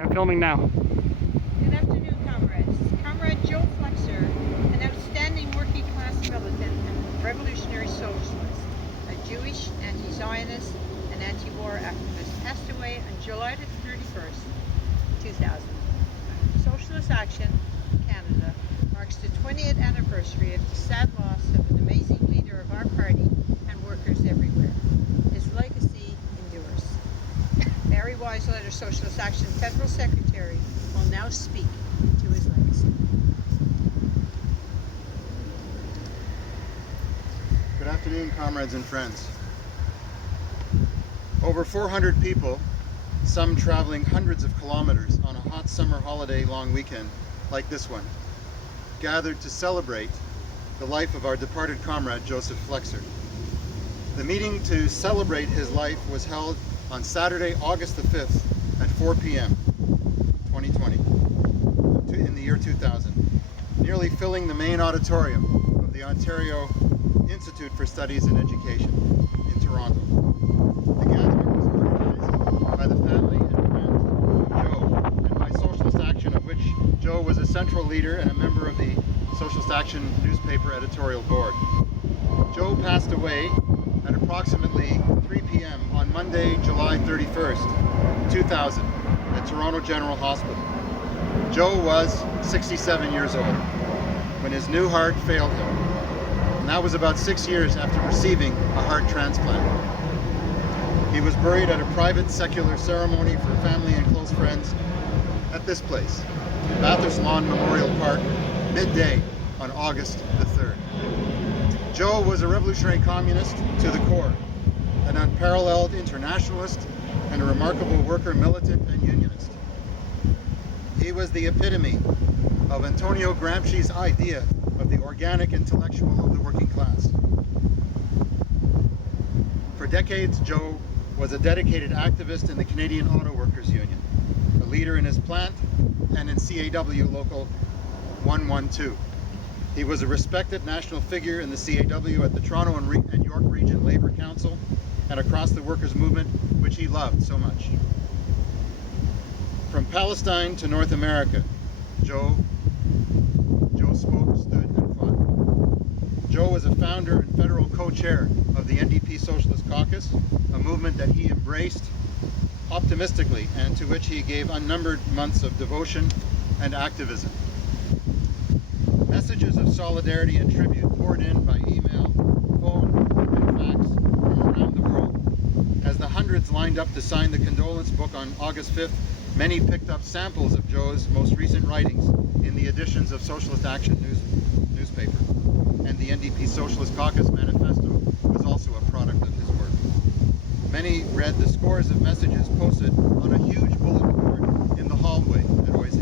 I'm filming now. Good afternoon, comrades. Comrade Joe Flexer, an outstanding working class militant and revolutionary socialist, a Jewish, anti-Zionist, and anti-war activist, passed away on July the 31st, 2000. Socialist Action, Canada, marks the 20th anniversary of the sad loss of an amazing leader of our party and workers everywhere. His legacy endures. Barry Weisletter, Socialist Action Federal Secretary, will now speak to his legacy. Good afternoon, comrades and friends. Over 400 people, some traveling hundreds of kilometers on a hot summer holiday long weekend like this one, gathered to celebrate the life of our departed comrade Joseph Flexer. The meeting to celebrate his life was held on Saturday, August the 5th at 4 p.m. 2020, in the year 2000, nearly filling the main auditorium of the Ontario Institute for Studies in Education in Toronto. The gathering was organized by the family and friends of Joe and by Socialist Action, of which Joe was a central leader and a member of the Socialist Action newspaper editorial board. Joe passed away at approximately 3 p.m. on Monday, July 31st, 2000, at Toronto General Hospital. Joe was 67 years old when his new heart failed him, and that was about 6 years after receiving a heart transplant. He was buried at a private secular ceremony for family and close friends at this place, Bathurst Lawn Memorial Park, midday on August the 3rd. Joe was a revolutionary communist to the core, an unparalleled internationalist, and a remarkable worker, militant, and unionist. He was the epitome of Antonio Gramsci's idea of the organic intellectual of the working class. For decades, Joe was a dedicated activist in the Canadian Auto Workers Union, a leader in his plant and in CAW Local 112. He was a respected national figure in the CAW at the Toronto and York Region Labour Council and across the workers' movement, which he loved so much. From Palestine to North America, Joe spoke, stood, and fought. Joe was a founder and federal co-chair of the NDP Socialist Caucus, a movement that he embraced optimistically and to which he gave unnumbered months of devotion and activism. Messages of solidarity and tribute poured in by email, phone, and fax from around the world. As the hundreds lined up to sign the condolence book on August 5th, many picked up samples of Joe's most recent writings in the editions of Socialist Action newspaper, and the NDP Socialist Caucus Manifesto was also a product of his work. Many read the scores of messages posted on a huge bulletin board in the hallway at Oise.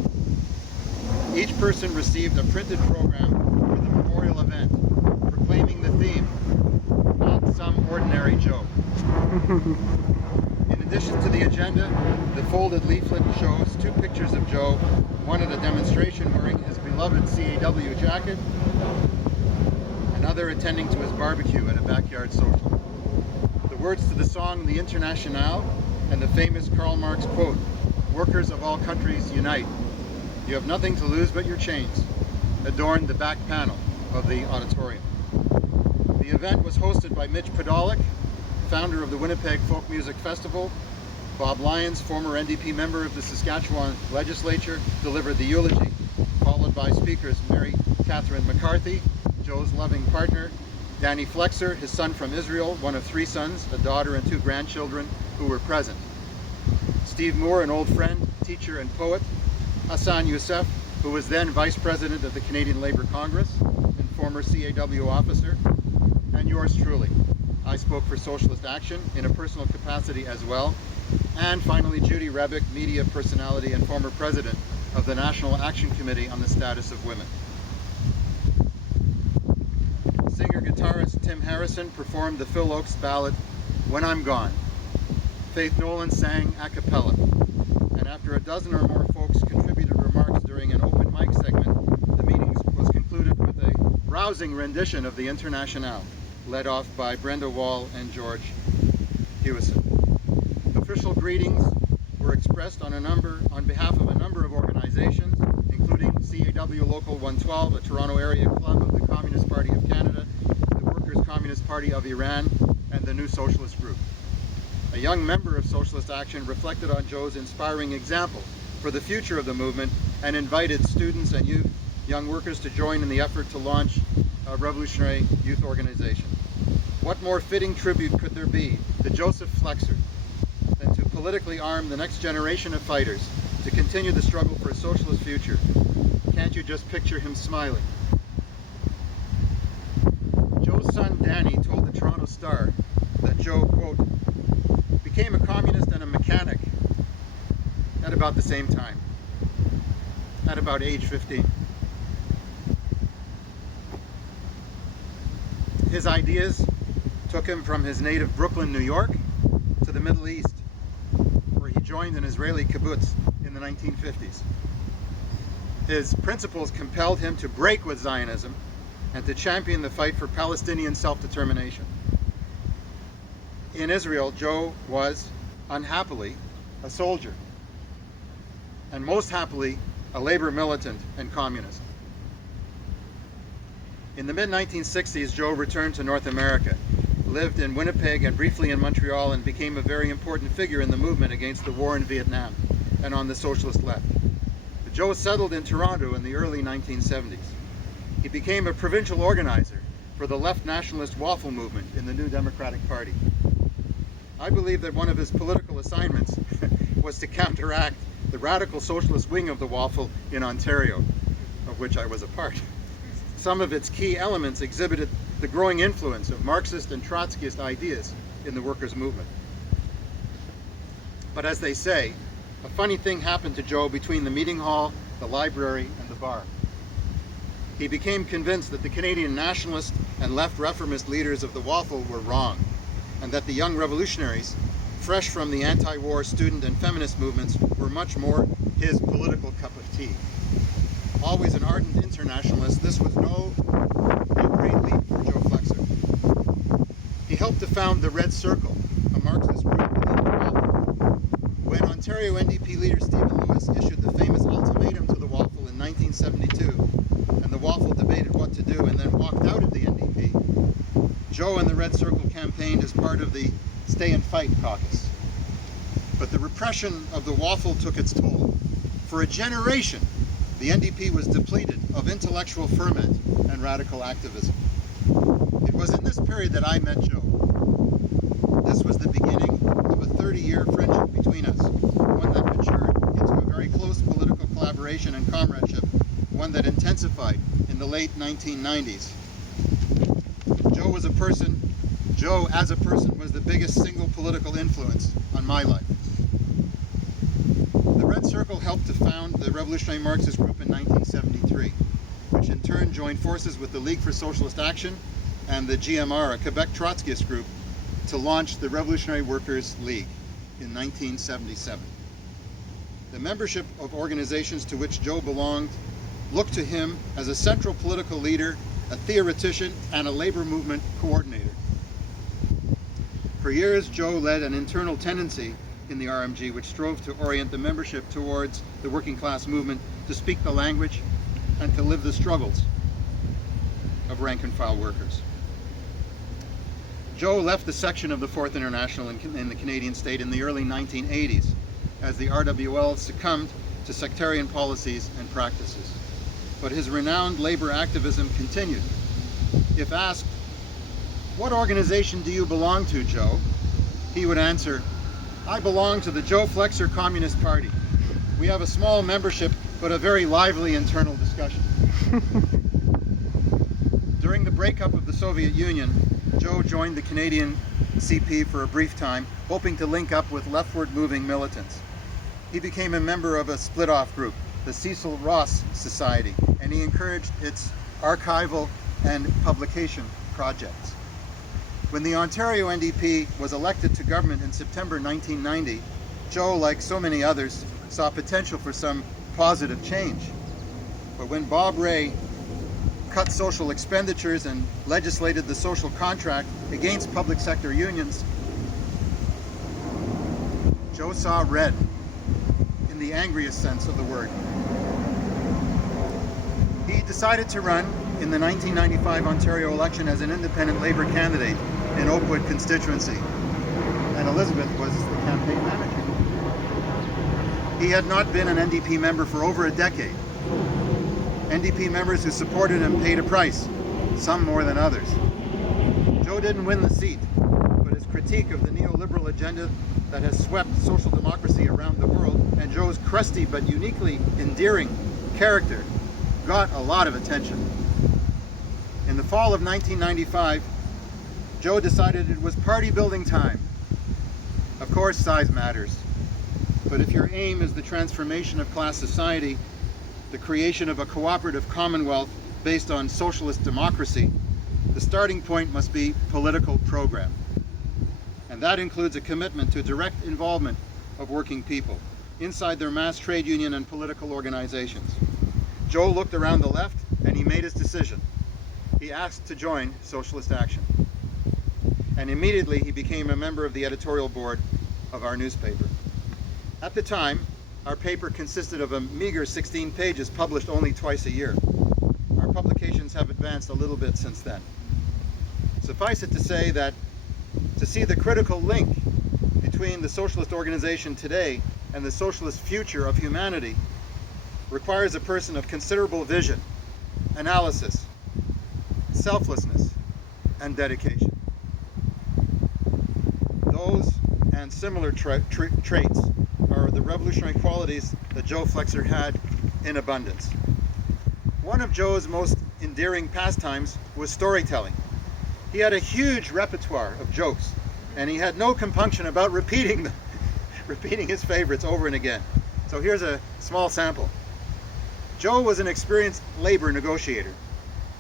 Each person received a printed program for the memorial event, proclaiming the theme, "Not Some Ordinary Joe." In addition to the agenda, the folded leaflet shows two pictures of Joe, one at a demonstration wearing his beloved CAW jacket, another attending to his barbecue at a backyard social. The words to the song The Internationale and the famous Karl Marx quote, "Workers of all countries unite. You have nothing to lose but your chains," adorned the back panel of the auditorium. The event was hosted by Mitch Podolak, founder of the Winnipeg Folk Music Festival. Bob Lyons, former NDP member of the Saskatchewan legislature, delivered the eulogy, followed by speakers Mary Catherine McCarthy, Joe's loving partner, Danny Flexer, his son from Israel, one of three sons, a daughter and two grandchildren who were present. Steve Moore, an old friend, teacher and poet, Hassan Youssef, who was then Vice President of the Canadian Labour Congress and former CAW officer, and yours truly. I spoke for Socialist Action in a personal capacity as well. And finally, Judy Rebick, media personality and former President of the National Action Committee on the Status of Women. Singer-guitarist Tim Harrison performed the Phil Oakes ballad, "When I'm Gone." Faith Nolan sang a cappella. And after a dozen or more folks contributed remarks during an open mic segment, the meeting was concluded with a rousing rendition of the Internationale, led off by Brenda Wall and George Hewison. Official greetings were were expressed on behalf of a number of organizations, including CAW Local 112, a Toronto area club of the Communist Party of Canada, the Workers' Communist Party of Iran, and the New Socialist Group. A young member of Socialist Action reflected on Joe's inspiring example for the future of the movement and invited students and young workers to join in the effort to launch a revolutionary youth organization. What more fitting tribute could there be to Joseph Flexer than to politically arm the next generation of fighters to continue the struggle for a socialist future? Can't you just picture him smiling? Joe's son Danny told the Toronto Star that Joe, quote, became a communist and a mechanic at about the same time, at about age 15. His ideas took him from his native Brooklyn, New York, to the Middle East, where he joined an Israeli kibbutz in the 1950s. His principles compelled him to break with Zionism and to champion the fight for Palestinian self-determination. In Israel, Joe was, unhappily, a soldier, and most happily, a labor militant and communist. In the mid-1960s, Joe returned to North America, lived in Winnipeg and briefly in Montreal, and became a very important figure in the movement against the war in Vietnam and on the socialist left. Joe settled in Toronto in the early 1970s. He became a provincial organizer for the left nationalist waffle movement in the New Democratic Party. I believe that one of his political assignments was to counteract the radical socialist wing of the waffle in Ontario, of which I was a part. Some of its key elements exhibited the growing influence of Marxist and Trotskyist ideas in the workers' movement. But as they say, a funny thing happened to Joe between the meeting hall, the library, and the bar. He became convinced that the Canadian nationalist and left reformist leaders of the waffle were wrong, and that the young revolutionaries, fresh from the anti-war student and feminist movements, were much more his political cup of tea. Always an ardent internationalist, this was no great leap for Joe Flexer. He helped to found the Red Circle, a Marxist group within the waffle. When Ontario NDP leader Stephen Lewis issued the famous ultimatum to the waffle in 1972, and the waffle debated what to do and then walked out of the NDP, Joe and the Red Circle campaigned as part of the Stay and Fight caucus. But the repression of the waffle took its toll. For a generation, the NDP was depleted of intellectual ferment and radical activism. It was in this period that I met Joe. This was the beginning of a 30-year friendship between us, one that matured into a very close political collaboration and comradeship, one that intensified in the late 1990s. Joe as a person was the biggest single political influence on my life. The Red Circle helped to found the Revolutionary Marxist Group in 1973, which in turn joined forces with the League for Socialist Action and the GMR, a Quebec Trotskyist group, to launch the Revolutionary Workers' League in 1977. The membership of organizations to which Joe belonged looked to him as a central political leader, a theoretician, and a labor movement coordinator. For years, Joe led an internal tendency in the RMG which strove to orient the membership towards the working class movement, to speak the language and to live the struggles of rank and file workers. Joe left the section of the Fourth International in the Canadian state in the early 1980s as the RWL succumbed to sectarian policies and practices. But his renowned labor activism continued. If asked, "What organization do you belong to, Joe?" he would answer, "I belong to the Joe Flexer Communist Party. We have a small membership, but a very lively internal discussion." During the breakup of the Soviet Union, Joe joined the Canadian CP for a brief time, hoping to link up with leftward-moving militants. He became a member of a split-off group, the Cecil Ross Society, and he encouraged its archival and publication projects. When the Ontario NDP was elected to government in September 1990, Joe, like so many others, saw potential for some positive change. But when Bob Rae cut social expenditures and legislated the social contract against public sector unions, Joe saw red the angriest sense of the word. He decided to run in the 1995 Ontario election as an independent Labour candidate in Oakwood constituency, and Elizabeth was the campaign manager. He had not been an NDP member for over a decade. NDP members who supported him paid a price, some more than others. Joe didn't win the seat, but his critique of the neoliberal agenda that has swept social democracy around the world, and Joe's crusty but uniquely endearing character, got a lot of attention. In the fall of 1995, Joe decided it was party building time. Of course, size matters. But if your aim is the transformation of class society, the creation of a cooperative commonwealth based on socialist democracy, the starting point must be political program. And that includes a commitment to direct involvement of working people inside their mass trade union and political organizations. Joe looked around the left and he made his decision. He asked to join Socialist Action. And immediately he became a member of the editorial board of our newspaper. At the time, our paper consisted of a meager 16 pages published only twice a year. Our publications have advanced a little bit since then. Suffice it to say that to see the critical link between the socialist organization today and the socialist future of humanity requires a person of considerable vision, analysis, selflessness, and dedication. Those and similar traits are the revolutionary qualities that Joe Flexer had in abundance. One of Joe's most endearing pastimes was storytelling. He had a huge repertoire of jokes, and he had no compunction about repeating his favorites over and again. So here's a small sample. Joe was an experienced labor negotiator.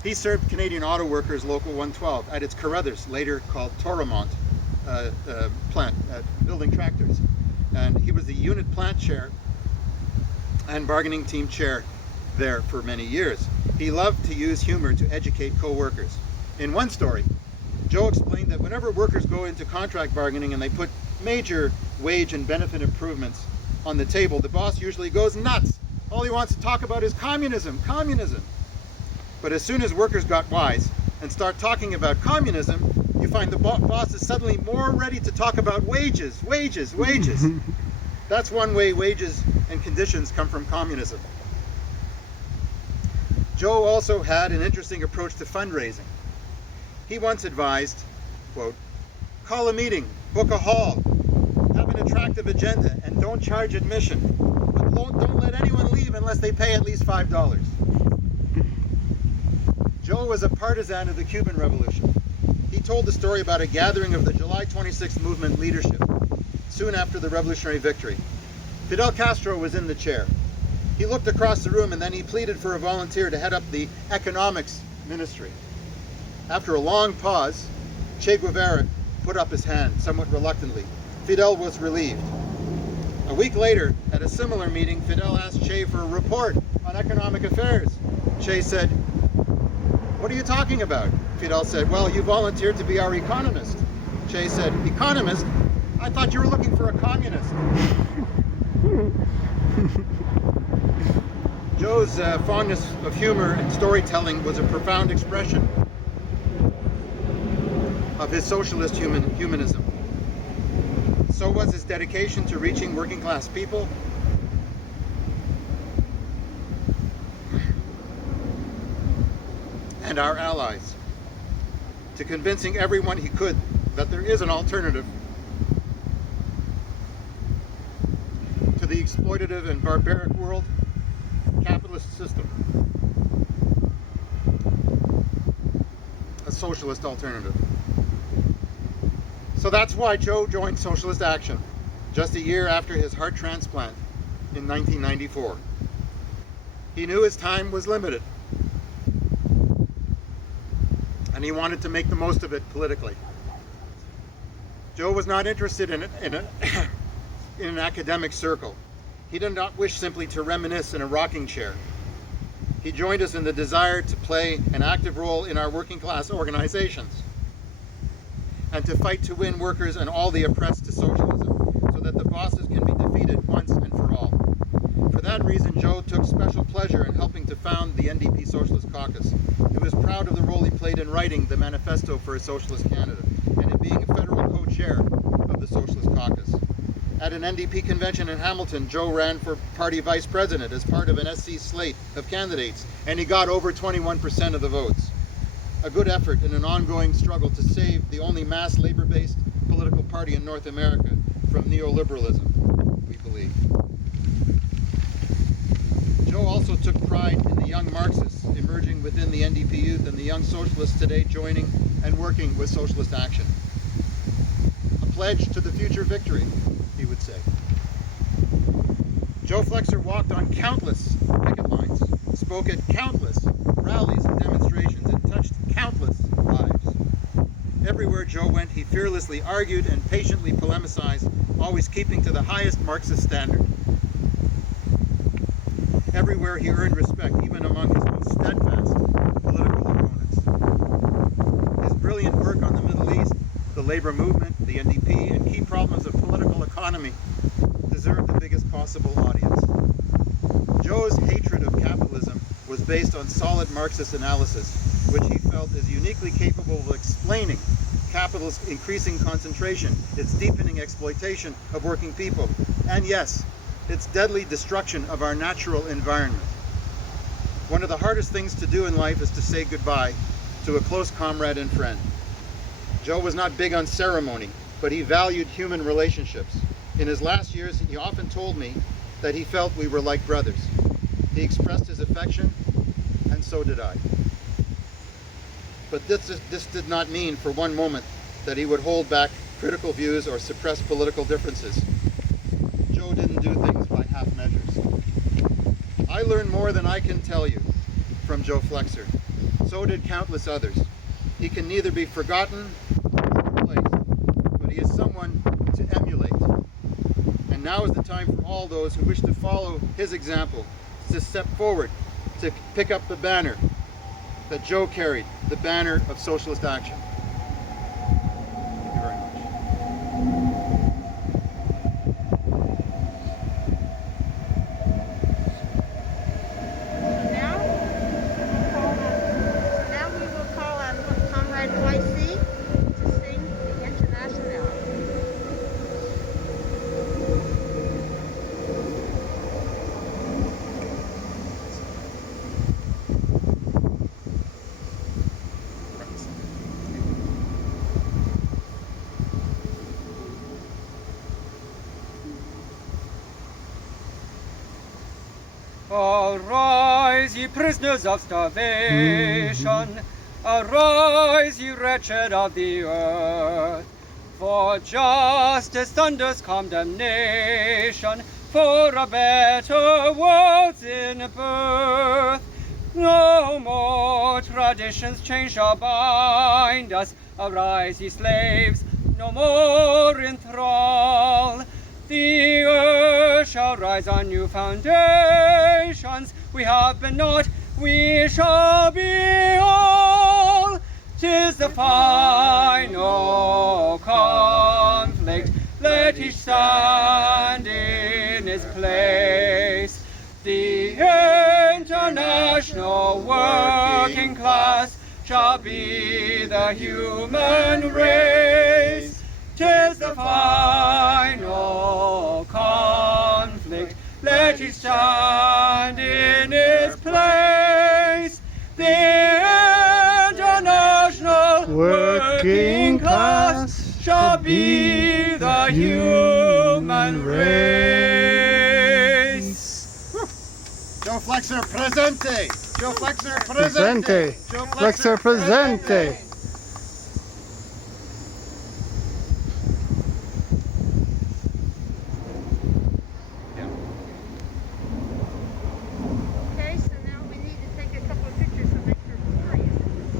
He served Canadian Auto Workers Local 112 at its Carruthers, later called Toromont, plant, building tractors. And he was the unit plant chair and bargaining team chair there for many years. He loved to use humor to educate co-workers. In one story, Joe explained that whenever workers go into contract bargaining and they put major wage and benefit improvements on the table, the boss usually goes nuts. All he wants to talk about is communism, communism. But as soon as workers got wise and start talking about communism, you find the boss is suddenly more ready to talk about wages, wages, wages. That's one way wages and conditions come from communism. Joe also had an interesting approach to fundraising. He once advised, quote, call a meeting, book a hall, have an attractive agenda, and don't charge admission. But don't let anyone leave unless they pay at least $5. Joe was a partisan of the Cuban Revolution. He told the story about a gathering of the July 26th movement leadership soon after the revolutionary victory. Fidel Castro was in the chair. He looked across the room and then he pleaded for a volunteer to head up the economics ministry. After a long pause, Che Guevara put up his hand, somewhat reluctantly. Fidel was relieved. A week later, at a similar meeting, Fidel asked Che for a report on economic affairs. Che said, what are you talking about? Fidel said, well, you volunteered to be our economist. Che said, economist? I thought you were looking for a communist. Joe's fondness of humor and storytelling was a profound expression of his socialist humanism. So was his dedication to reaching working class people and our allies, to convincing everyone he could that there is an alternative to the exploitative and barbaric world capitalist system, a socialist alternative. So that's why Joe joined Socialist Action just a year after his heart transplant in 1994. He knew his time was limited, and he wanted to make the most of it politically. Joe was not interested in an academic circle. He did not wish simply to reminisce in a rocking chair. He joined us in the desire to play an active role in our working class organizations and to fight to win workers and all the oppressed to socialism so that the bosses can be defeated once and for all. that reason, Joe took special pleasure in helping to found the NDP Socialist Caucus. He was proud of the role he played in writing the Manifesto for a Socialist Canada and in being a federal co-chair of the Socialist Caucus. At an NDP convention in Hamilton, Joe ran for party vice president as part of an SC slate of candidates, and he got over 21% of the votes. A good effort in an ongoing struggle to save the only mass labor-based political party in North America from neoliberalism, we believe. Joe also took pride in the young Marxists emerging within the NDP youth and the young socialists today joining and working with Socialist Action. A pledge to the future victory, he would say. Joe Flexer walked on countless picket lines, spoke at countless rallies and demonstrations, and touched countless lives. Everywhere Joe went, he fearlessly argued and patiently polemicized, always keeping to the highest Marxist standard. Everywhere he earned respect, even among his most steadfast political opponents. His brilliant work on the Middle East, the labor movement, the NDP, and key problems of political economy deserved the biggest possible audience. Joe's hatred of capitalism was based on solid Marxist analysis, which he felt is uniquely capable of explaining capital's increasing concentration, its deepening exploitation of working people, and yes, its deadly destruction of our natural environment. One of the hardest things to do in life is to say goodbye to a close comrade and friend. Joe was not big on ceremony, but he valued human relationships. In his last years, he often told me that he felt we were like brothers. He expressed his affection, and so did I. But this did not mean for one moment that he would hold back critical views or suppress political differences. Joe didn't do things by half measures. I learned more than I can tell you from Joe Flexer. So did countless others. He can neither be forgotten or replaced, but he is someone to emulate. And now is the time for all those who wish to follow his example to step forward, to pick up the banner that Joe carried, the banner of Socialist Action. Thank you very much. Now we will call on Comrade YC to sing the Internationale. Arise, ye prisoners of starvation, arise, ye wretched of the earth, for justice thunders condemnation, for a better world's in birth. No more traditions chains shall bind us, arise, ye slaves, no more in thrall. The earth shall rise on new foundations. We have been not, we shall be all. 'Tis the final conflict. Let each stand in his place. The international working class shall be the human race. 'Tis the final conflict. Let each stand in his place. The international working class shall be the human race. Joe Flexer presente! Joe Flexer presente! Presente. Joe Flexer presente.